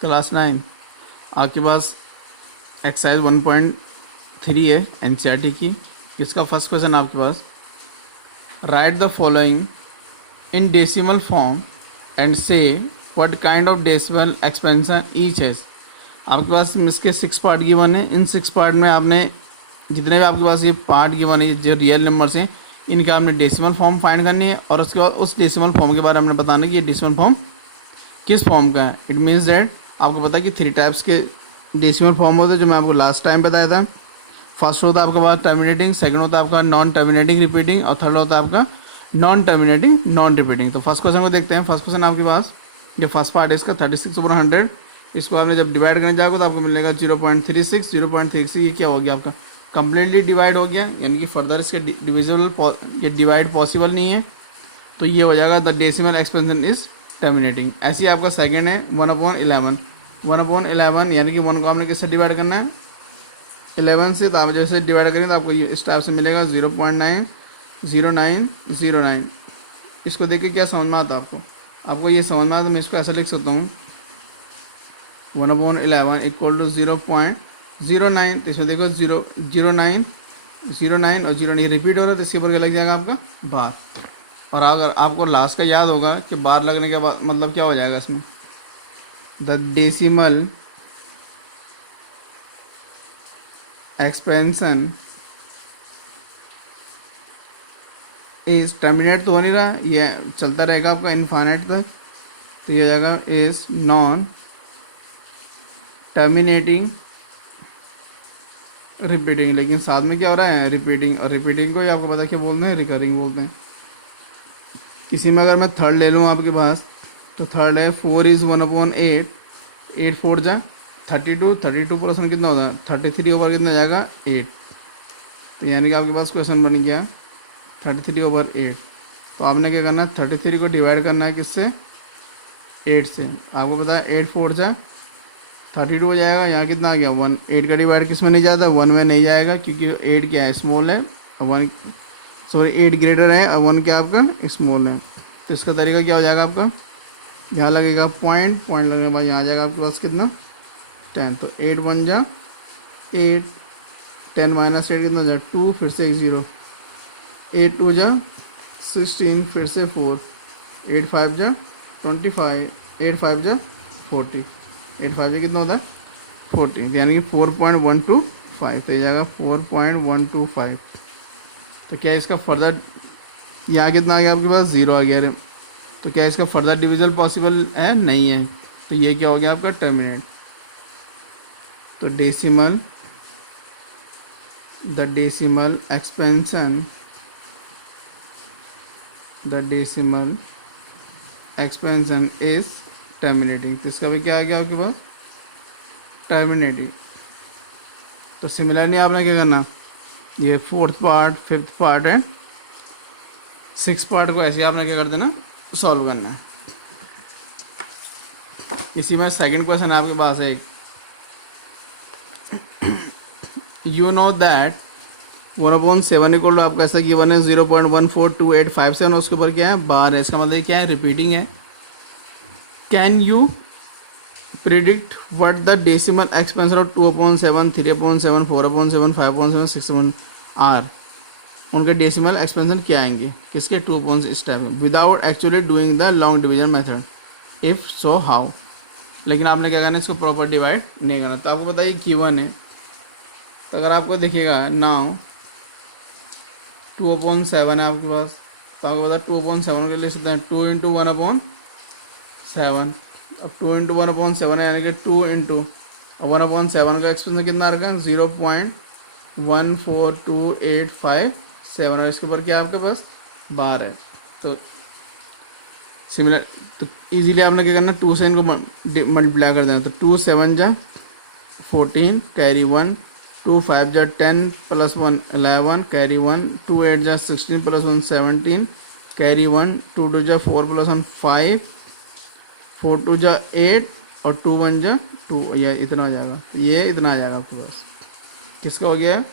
Class 9 आपके पास exercise 1.3 है NCERT की। इसका फर्स्ट क्वेश्चन आपके पास, write the following in decimal form and say what kind of decimal expansion each है। आपके पास इसके 6 पार्ट गिवन है। इन 6 पार्ट में आपने जितने भी आपके पास ये पार्ट गिवन है जो रियल नंबर्स हैं, इनका आपने डेसिमल फॉर्म फाइंड करनी है और उसके बाद उस डेसिमल फॉर्म के बारे में हमने बताना है कि ये डेसिमल फॉर्म किस फॉर्म का है। इट मीन्स दैट आपको पता है कि 3 टाइप्स के डेसिमल फॉर्म होते हैं जो मैं आपको लास्ट टाइम बताया था। फर्स्ट होता है आपके पास टर्मिनेटिंग, सेकंड होता है आपका नॉन टर्मिनेटिंग रिपीटिंग और थर्ड होता है आपका नॉन टर्मिनेटिंग नॉन रिपीटिंग। तो फर्स्ट क्वेश्चन को देखते हैं। फर्स्ट क्वेश्चन आपके पास जो फर्स्ट पार्ट है इसका 36/100, इसको आपने जब डिवाइड करने जाओगे तो आपको मिलेगा 0.36। 0.36 ये क्या हो गया आपका कम्प्लीटली डिवाइड हो गया, यानी कि फर्दर इसके डिविजिबल ये डिवाइड पॉसिबल नहीं है। तो ये हो जाएगा the decimal expansion is terminating. ऐसे ही आपका सेकंड है 1/11। 1/11 यानी कि 1 को आपने किससे डिवाइड करना है 11 से। तो आप जैसे डिवाइड करेंगे तो आपको ये इस टाइप से मिलेगा 0.90909। इसको देख के क्या समझ में आता है आपको ये समझ में आता है। मैं इसको ऐसा लिख सकता हूँ 1/11 इक्वल टू 0.09। तो इसमें देखो 0.09 और 0 रिपीट हो रहा है तो इसके ऊपर क्या लग जाएगा आपका बार। और अगर आपको लास्ट का याद होगा कि बार लगने के बाद मतलब क्या हो जाएगा इसमें, the decimal expansion is terminate तो हो नहीं रहा, ये चलता रहेगा आपका इनफाइनाइट तक। तो ये हो जाएगा इज नॉन टर्मिनेटिंग रिपीटिंग। लेकिन साथ में क्या हो रहा है रिपीटिंग, और रिपीटिंग को ही आपको पता क्या बोलते हैं रिकरिंग बोलते हैं। इसी में अगर मैं थर्ड ले लूँ आपके पास तो थर्ड है 4 इज़ 1/8। 8 4 जा 32। 32% कितना होता है 33 ओवर कितना जाएगा 8। तो यानी कि आपके पास क्वेश्चन बन गया 33/8। तो आपने क्या करना है 33 को डिवाइड करना है किससे 8 से। आपको पता है 8 4 जा 32 हो जाएगा। यहाँ कितना आ गया 1। 8 का डिवाइड किस में नहीं जाता 1 में नहीं जाएगा क्योंकि 8 क्या है स्मॉल है और 1 8 ग्रेटर है और 1 क्या आपका स्मॉल है। तो इसका तरीका क्या हो जाएगा आपका यहाँ लगेगा पॉइंट लगने के बाद यहाँ आ जाएगा आपके पास कितना 10। तो 8 1 जा 8, 10 माइनस 8 कितना जा 2, फिर से 1 0, 8 2 जा 16, फिर से 4, 8 5 जा 25, 8 5 जा 40, 8 5 जा कितना होता है 40। यानी कि 4.125। तो ये जाएगा 4.125। तो क्या इसका फर्दर यहाँ कितना आ गया आपके पास 0 आ गया। तो क्या इसका फर्दर डिविजन पॉसिबल है नहीं है। तो ये क्या हो गया आपका टर्मिनेट। तो the decimal expansion is terminating. तो इसका भी क्या आ गया आपके पास टर्मिनेटिंग। तो सिमिलरली आपने क्या करना ये 4th पार्ट 5th पार्ट है 6 पार्ट को ऐसे आपने क्या कर देना सॉल्व करना है। इसी में सेकंड क्वेश्चन आपके पास है एक, you know that 1/7 equal to आपका ऐसा गिवन है 0.142857। उसके ऊपर क्या है बार है, इसका मतलब क्या है रिपीटिंग है। Can you predict what the decimal expansion of 2/7, 3/7, 4/7, 5/7, 6/7 are. उनके डेसिमल एक्सपेंशन क्या आएंगे किसके 2 इस टाइप में without actually doing the long division method. If so how. लेकिन आपने क्या करना है इसको प्रॉपर डिवाइड नहीं करना। तो आपको बताइए गिवन है। तो अगर आपको देखिएगा नाउ 2/7 है आपके पास। तो आपको पता 2/7 के लिए सकते हैं 2 × 1/7। अब 2 × 1/7 है यानी कि 2 × 1/7 का एक्सपेंशन कितना रखा 0.142857 और इसके ऊपर क्या आपके पास बार है। तो सिमिलर तो इजीली आपने क्या करना 2 से इनको मल्टीप्लाई कर देना। तो 2 7 जा 14 कैरी 1, 2 5 जा 10 + 1 11 कैरी 1, 2 8 जा 16 + 1 17 कैरी 1, 2 2 जा 4 + 1 5, 4 2 जा 8 और 2 1 जा 2। ये इतना हो जाएगा। तो ये इतना आ जाएगा आपके पास किसका हो गया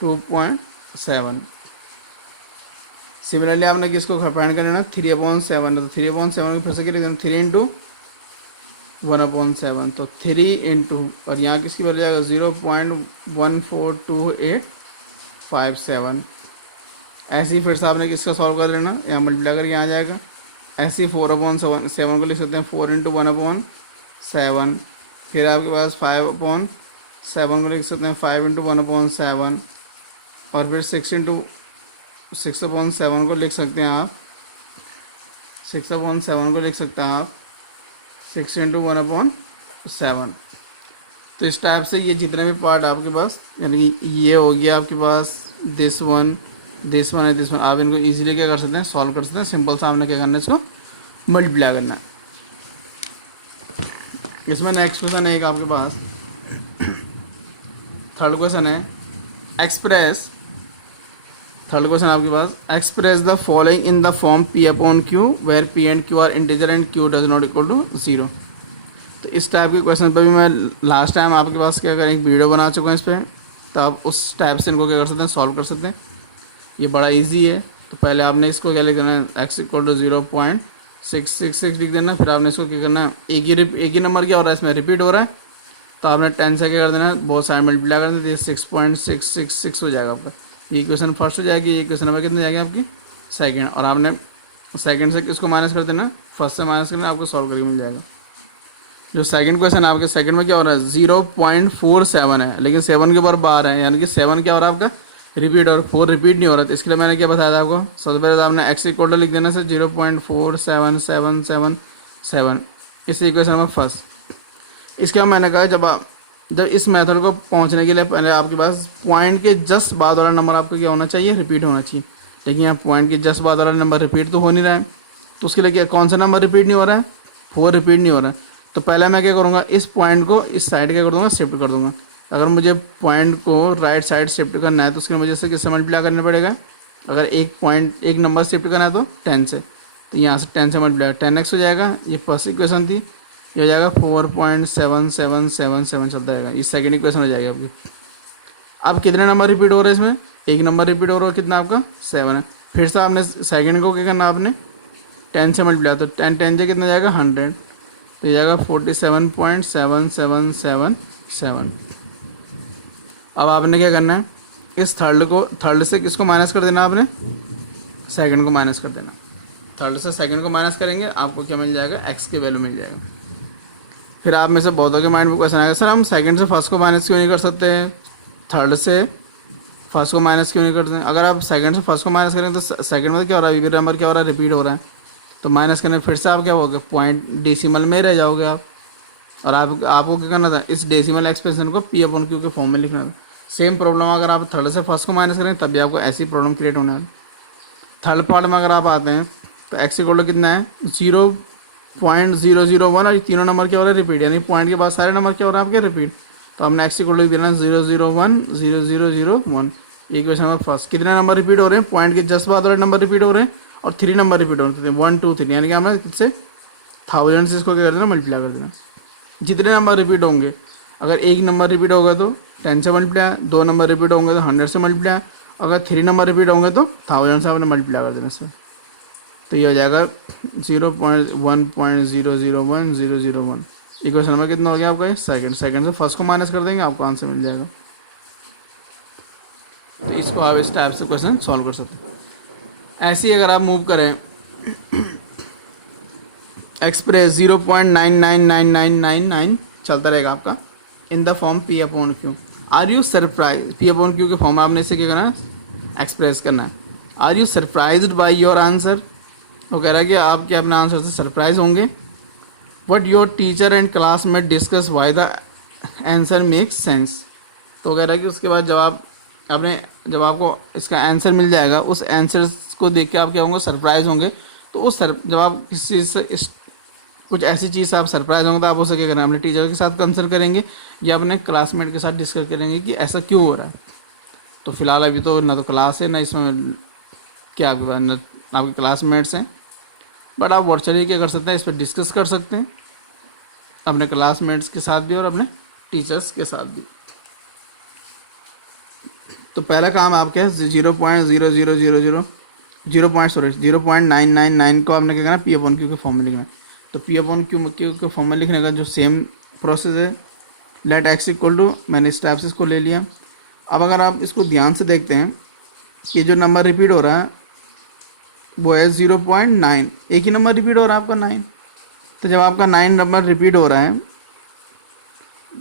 2.7। सिमिलरली आपने किसको फाइंड करना 3/7 है। तो 3/7 को फिर से क्या लिख देना 3 × 1/7, तो 3 इंटू, और यहाँ किसकी वैल्यू जाएगा 0.142857। ऐसे ही फिर से आपने किसका सॉल्व कर लेना, यहाँ मल्टीप्लाई करके यहाँ जाएगा। ऐसे ही 4/7 को लिख सकते हैं 4 इंटू 1/7। फिर आपके पास 5/7 को लिख सकते हैं 5 इंटू 1/7। और फिर 6/7 को लिख सकते हैं आप 6/7 को लिख सकते हैं आप 6 इंटू 1/7। तो इस टाइप से ये जितने भी पार्ट आपके पास, यानी कि ये हो गया आपके पास दिस वन है, दिस वन, आप इनको इजीली क्या कर सकते हैं, सॉल्व कर सकते हैं। सिंपल सा आपने क्या करना है, इसको मल्टीप्लाई करना है। इसमें नेक्स्ट क्वेश्चन है एक आपके पास, थर्ड क्वेश्चन है थर्ड क्वेश्चन आपके पास, express the following in the form P/Q where P and Q are integer and Q does not equal to 0। तो इस टाइप के क्वेश्चन पर भी मैं लास्ट टाइम आपके पास क्या करें, एक वीडियो बना चुका हूँ इस पर, तो आप उस टाइप से इनको क्या कर सकते हैं, सॉल्व कर सकते हैं। ये बड़ा इजी है। तो पहले आपने इसको क्या लिख देना है, x इक्वल टू 0.666 लिख देना। फिर आपने इसको क्या करना है, एक ही नंबर क्या हो रहा है, इसमें रिपीट हो रहा है, तो आपने 10 से क्या कर देना है, बहुत सारे मल्टीप्लाई कर देना, 6.666 हो जाएगा आपका। ये क्वेश्चन फर्स्ट हो जाएगी, ये क्वेश्चन नंबर कितने जाएगी आपकी सेकंड, और आपने सेकंड से किसको माइनस कर देना, फर्स्ट से माइनस करना, आपको सॉल्व करके मिल जाएगा। जो सेकंड क्वेश्चन आपके सेकंड में क्या हो रहा है 0.47 है, लेकिन 7 के ऊपर बार है, यानी कि 7 क्या हो रहा है आपका रिपीट, और 4 रिपीट नहीं हो रहा। तो इसके लिए मैंने क्या बताया था आपको, सबसे पहले तो आपने x इक्वल टू लिख देना से 0.4777, इस इक्वेशन में फर्स्ट। इसके बाद मैंने कहा जब इस मेथड को पहुंचने के लिए पहले आपके पास पॉइंट के जस्ट बाद वाला नंबर आपको क्या होना चाहिए, रिपीट होना चाहिए। लेकिन यहाँ पॉइंट के जस्ट बाद वाला नंबर रिपीट तो हो नहीं रहा है, तो उसके लिए क्या, कौन सा नंबर रिपीट नहीं हो रहा है, 4 रिपीट नहीं हो रहा है। तो पहले मैं क्या करूँगा, इस पॉइंट को इस साइड क्या कर दूँगा, शिफ्ट कर दूँगा। अगर मुझे पॉइंट को राइट साइड शिफ्ट करना है तो उसके लिए मुझे इससे किससे मल्टीप्लाई करना पड़ेगा। अगर एक नंबर शिफ्ट करना है तो 10 से, तो यहाँ से 10 से मल्टीप्लाई 10x हो जाएगा। ये फर्स्ट इक्वेशन थी, ये हो जाएगा 4.7777 चलता रहेगा। ये सेकंड इक्वेशन हो जाएगी आपकी। अब कितने नंबर रिपीट हो रहे हैं इसमें, एक नंबर रिपीट हो रहा है, कितना आपका 7 है। फिर से आपने सेकंड को क्या करना, आपने 10 से मल्टीप्लाई, तो 10 से कितना जाएगा 100, तो ये जाएगा 47.7777। अब आपने क्या करना है, इस थर्ड से किसको माइनस कर देना, आपने सेकंड को माइनस कर देना। थर्ड से सेकंड को माइनस करेंगे, आपको क्या मिल जाएगा, x की वैल्यू मिल जाएगा। फिर आप में से बहुतों के माइंड में क्वेश्चन आएगा, सर हम सेकंड से फर्स्ट को माइनस क्यों नहीं कर सकते, थर्ड से फर्स्ट को माइनस क्यों नहीं करते। अगर आप सेकंड से फर्स्ट को माइनस करें तो सेकंड में क्या हो रहा है, नंबर क्या हो रहा है, रिपीट हो रहा है, तो माइनस करने फिर से आप क्या होगे, पॉइंट डेसिमल में रह जाओगे आप। और आपको क्या करना था, इस डेसिमल एक्सप्रेशन को P/Q के फॉर्म में लिखना था। सेम प्रॉब्लम अगर आप थर्ड से फर्स्ट को माइनस करें तब भी आपको ऐसी प्रॉब्लम क्रिएट होने वाली। थर्ड पार्ट में अगर आप आते हैं तो x इक्वल टू कितना है 0.001, और ये तीनों नंबर क्या हो रहा है, रिपीट, यानी पॉइंट के बाद सारे नंबर क्या हो रहा है आपके, रिपीट। तो हमने x इक्वल टू देना 0010001। इक्वेशन नंबर फर्स्ट, कितने नंबर रिपीट हो रहे हैं, पॉइंट के जस्ट बाद वाले नंबर रिपीट हो रहे हैं, और 3 नंबर रिपीट हो रहे हैं, 1 2 3, यानी कि हमें किससे 1000 से इसको क्या कर देना, मल्टीप्लाई कर देना। जितने नंबर रिपीट होंगे, अगर एक नंबर रिपीट होगा तो 10 से मल्टीप्लाई, 2 नंबर रिपीट होंगे तो 100 से मल्टीप्लाई, अगर 3 नंबर रिपीट होंगे तो 1000 से आपने मल्टीप्लाई कर देना सर। तो ये हो जाएगा 0.1001001। इक्वेशन नंबर कितना हो गया आपका, सेकंड से फर्स्ट को माइनस कर देंगे, आपको आंसर मिल जाएगा। तो इसको आप इस टाइप से क्वेश्चन सॉल्व कर सकते हैं। ऐसे ही अगर आप मूव करें एक्सप्रेस 0.999999 चलता रहेगा आपका in the form P/Q। Are you surprise, P/Q के फॉर्म में आपने इसे क्या करना है, एक्सप्रेस करना है। Are you surprised by your answer, वो कह रहा है कि आप क्या अपने आंसर से सरप्राइज होंगे। What your teacher and class में discuss why the answer makes sense. तो कह रहा है कि उसके बाद जब आपको इसका आंसर मिल जाएगा, उस आंसर को देख के आप क्या होंगे, सरप्राइज होंगे। तो जब आप किसी चीज़ से कुछ ऐसी चीज़ से आप सरप्राइज होंगे तो आप उसे क्या करेंगे, अपने टीचर के साथ कंसल्ट करेंगे या अपने क्लासमेट के साथ डिस्कस करेंगे कि ऐसा क्यों हो रहा है। तो फिलहाल अभी तो ना तो क्लास है ना इसमें क्या आपके पास ना आपके क्लासमेट्स हैं, बट आप वर्चुअली क्या कर सकते हैं, इस पर डिस्कस कर सकते हैं अपने क्लासमेट्स के साथ भी और अपने टीचर्स के साथ भी। तो पहला काम आपके 0.999 को आपने क्या करना, P/Q के फॉर्म में लिखना है। तो पी अपॉन क्यू के फॉर्म में लिखने का जो सेम प्रोसेस है, लेट एक्स इक्वल टू, मैंने स्टेप्स इसको ले लिया। अब अगर आप इसको ध्यान से देखते हैं कि जो नंबर रिपीट हो रहा है वो है 0.9, एक ही नंबर रिपीट हो रहा है आपका 9। तो जब आपका 9 नंबर रिपीट हो रहा है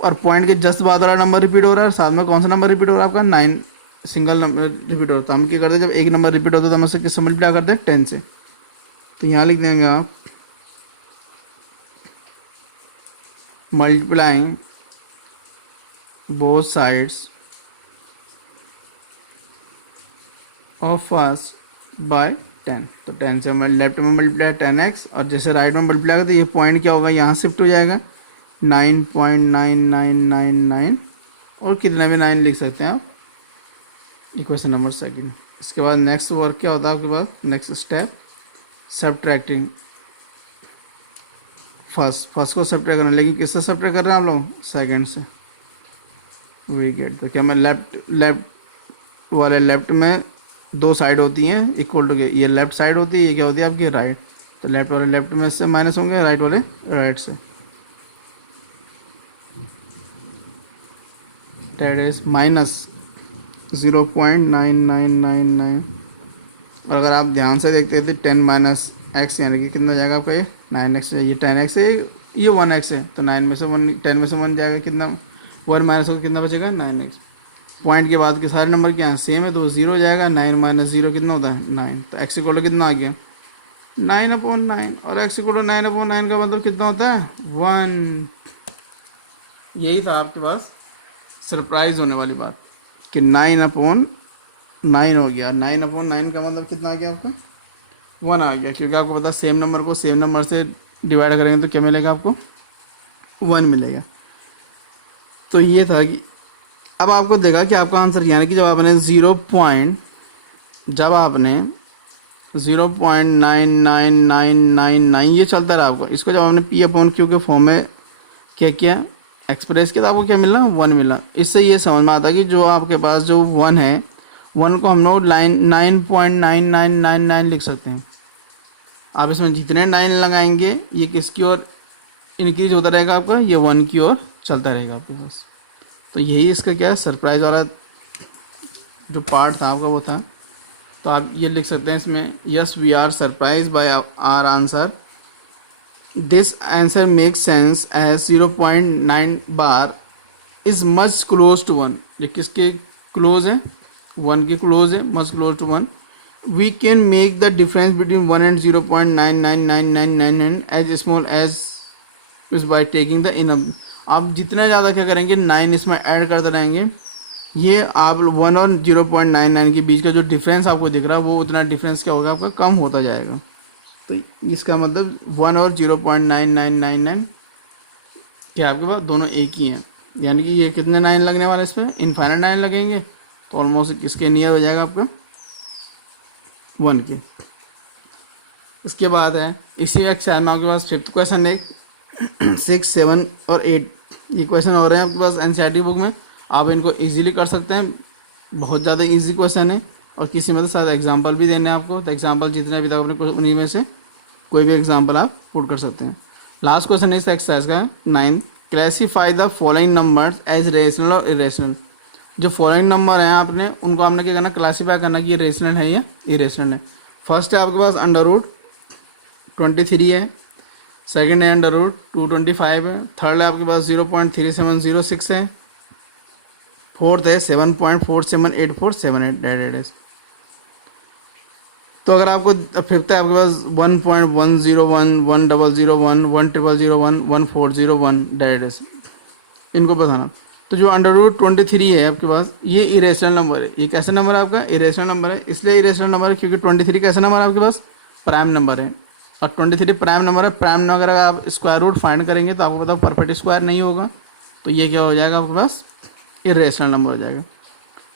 और पॉइंट के जस्ट बाद वाला नंबर रिपीट हो रहा है, और साथ में कौन सा नंबर रिपीट हो रहा है आपका 9, सिंगल नंबर रिपीट हो रहा है, तो हम क्या करते हैं, जब एक नंबर रिपीट होता है तो हम उसे किससे मल्टीप्लाई करते हैं, 10 से। तो यहाँ लिख देंगे आप multiplying both sides of first by 10। तो 10 से लेफ्ट में मल्टीप्लाई 10x, और जैसे राइट में मल्टीप्लाई करते ये पॉइंट क्या होगा, यहाँ शिफ्ट हो जाएगा 9.9999, और कितना भी 9 लिख सकते हैं आप, इक्वेशन नंबर सेकंड। इसके बाद नेक्स्ट वर्क क्या होता है आपके पास, नेक्स्ट स्टेप सब्ट्रैक्टिंग फर्स्ट को सब्ट्रैक्ट करना, लेकिन किससे सब्ट्रैक्ट कर रहे हैं आप लोग, सेकंड से। वी गेट, तो क्या मैं लेफ्ट वाले लेफ्ट में दो साइड होती हैं इक्वल टू के, ये लेफ्ट साइड होती है, ये क्या होती है आपकी राइट। तो लेफ्ट वाले लेफ्ट में से माइनस होंगे, राइट वाले राइट से, दैट इज माइनस 0.9999। और अगर आप ध्यान से देखते हैं तो 10 माइनस एक्स यानी कि कितना जाएगा आपका, ये 9x है, ये 10x है, ये 1x है, तो 9 में से 1, 10 में से 1 जाएगा, कितना 1 माइनस होगा, कितना बचेगा 9x। पॉइंट के बाद के सारे नंबर क्या हैं, सेम है, तो 0 जाएगा, 9 माइनस 0 कितना होता है 9। तो x इक्वल टू कितना आ गया 9/9, और x इक्वल टू 9/9 का मतलब कितना होता है 1। यही था आपके पास सरप्राइज होने वाली बात कि 9/9 हो गया। 9/9 का मतलब कितना आ गया आपका 1 आ गया, क्योंकि आपको पता सेम नंबर को सेम नंबर से डिवाइड करेंगे तो क्या मिलेगा आपको 1 मिलेगा। तो ये था कि अब आपको देखा कि आपका आंसर यानी कि जब आपने 0.99999 ये चलता रहा आपको, इसको जब आपने पी अपॉन क्यू के फॉर्म में क्या किया एक्सप्रेस किया, तो आपको क्या मिला 1 मिला। इससे ये समझ में आता है कि जो आपके पास जो 1 है, 1 को हम लोग 9.9999 लिख सकते हैं। आप इसमें जितने 9 लगाएंगे ये किसकी ओर इंक्रीज होता रहेगा आपका, ये 1 की ओर चलता रहेगा आपके पास। तो यही इसका क्या है सरप्राइज वाला जो पार्ट था आपका वो था। तो आप ये लिख सकते हैं इसमें, yes we are surprise by our answer, this answer make sense as 0.9 bar is much close to 1। ये किसके क्लोज है 1 के क्लोज है, much close to 1। We can make the difference between 1 and 0.99999 as small as is by taking the in. आप जितना ज़्यादा क्या करेंगे 9 इसमें ऐड करते रहेंगे, ये आप 1 और 0.99 के बीच का जो डिफरेंस आपको दिख रहा है वो उतना डिफरेंस क्या होगा आपका कम होता जाएगा। तो इसका मतलब 1 और 0.9999 क्या आपके पास दोनों एक ही हैं, यानी कि ये कितने 9 लगने वाले इस पर इनफाइनाइट 9 लगेंगे, तो ऑलमोस्ट किसके नियर हो जाएगा आपका 1 के। इसके बाद है इसी एक्सरसाइज में आपके पास 5th क्वेश्चन एक 6, 7 और 8 ये क्वेश्चन हो रहे हैं आपके पास एनसीईआरटी बुक में। आप इनको इजीली कर सकते हैं, बहुत ज़्यादा इजी क्वेश्चन है, और किसी में तो शायद एग्जांपल भी देने हैं आपको, तो एग्जांपल जितने अभी तक अपने उन्हीं में से कोई भी एग्जांपल आप पुट कर सकते हैं। लास्ट क्वेश्चन इस एक्सरसाइज का 9, classify the following numbers as rational और इरेशनल। जो फॉलोइंग नंबर हैं आपने उनको आपने क्या करना, क्लासीफाई करना कि ये रेशनल है या इरेशनल है। फर्स्ट है आपके पास √23 है, सेकेंड है √225 है, थर्ड है आपके पास 0.3706 है, फोर्थ है 7.478478 डेट इज। तो अगर आपको फिफ्थ है आपके पास 1.101 1001 1001 1401 डेट इज, इनको बताना। तो जो √23 है आपके पास ये इरेशनल नंबर है। ये कैसा नंबर है आपका इरेशनल नंबर है, इसलिए इरेशनल नंबर है क्योंकि 23 कैसा नंबर है आपके पास प्राइम नंबर है, और 23 प्राइम नंबर है। प्राइम नंबर अगर आप स्क्वायर रूट फाइंड करेंगे तो आपको पता परफेक्ट स्क्वायर नहीं होगा, तो ये क्या हो जाएगा आपके पास इरेशनल नंबर हो जाएगा।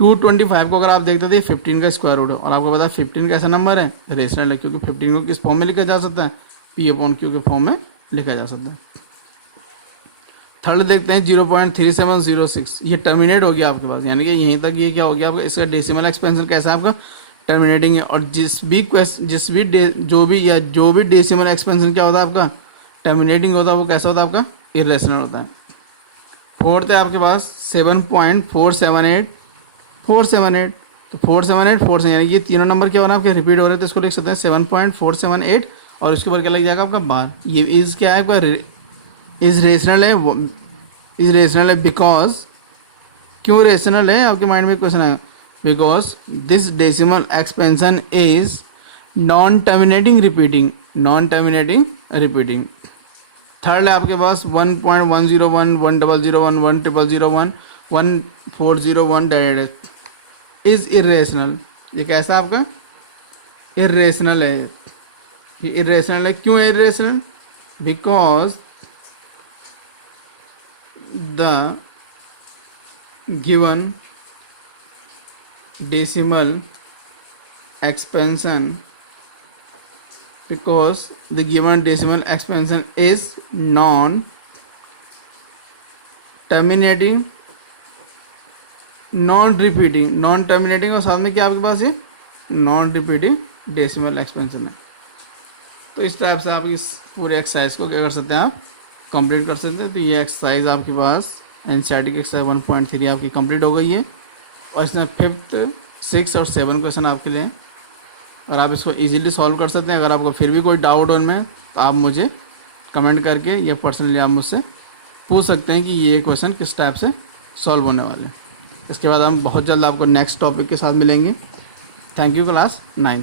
225 को अगर आप देखते थे 15 का स्क्वायर रूट है, और आपको पता है 15 कैसा नंबर है रेशनल है, क्योंकि 15 को किस फॉर्म में लिखा जा सकता है P/Q के फॉर्म में लिखा जा सकता है। थर्ड देखते हैं 0.3706, ये टर्मिनेट हो गया आपके पास, यानी कि यहीं तक ये क्या हो गया आपका, इसका डेसिमल एक्सपेंशन कैसा है आपका टर्मिनेटिंग है। और जो भी डेसिमल एक्सपेंशन क्या होता है आपका टर्मिनेटिंग होता है वो कैसा होता है आपका, इरेशनल होता है। फोर्थ है आपके पास 7.478 478, तो 478 4 यानी ये तीनों नंबर क्या हो रहा है आपके रिपीट हो रहे हैं, तो इसको लिख सकते हैं 7.478 और उसके ऊपर क्या लग जाएगा आपका बार। ये इज क्या है आपका, इज रेशनल है, इज रेशनल है बिकॉज, क्यों रेशनल है आपके माइंड में क्वेश्चन आएगा, because this decimal expansion is non terminating repeating, non terminating repeating. Third है आपके पास 1.101 1001 1001 1401 डायरेक्ट इज इरेशनल। ये कैसा आपका इरेशनल है, ये इरेशनल है, क्यों है irrational, because the given decimal expansion, because the given decimal expansion is non terminating non repeating, non terminating और साथ में क्या आपके पास ये नॉन रिपीटिंग डेसिमल एक्सपेंशन है। तो इस टाइप से आप इस पूरे एक्सरसाइज को क्या कर सकते हैं, आप कंप्लीट कर सकते हैं। तो ये एक्सरसाइज आपके पास एनसीईआरटी की एक्सरसाइज 1.3 आपकी कंप्लीट हो गई है और इसमें 5th 6 और 7 क्वेश्चन आपके लिए, और आप इसको इजीली सॉल्व कर सकते हैं। अगर आपको फिर भी कोई डाउट हो उनमें तो आप मुझे कमेंट करके या पर्सनली आप मुझसे पूछ सकते हैं कि ये क्वेश्चन किस टाइप से सॉल्व होने वाले हैं। इसके बाद हम बहुत जल्द आपको नेक्स्ट टॉपिक के साथ मिलेंगे। Thank you class 9।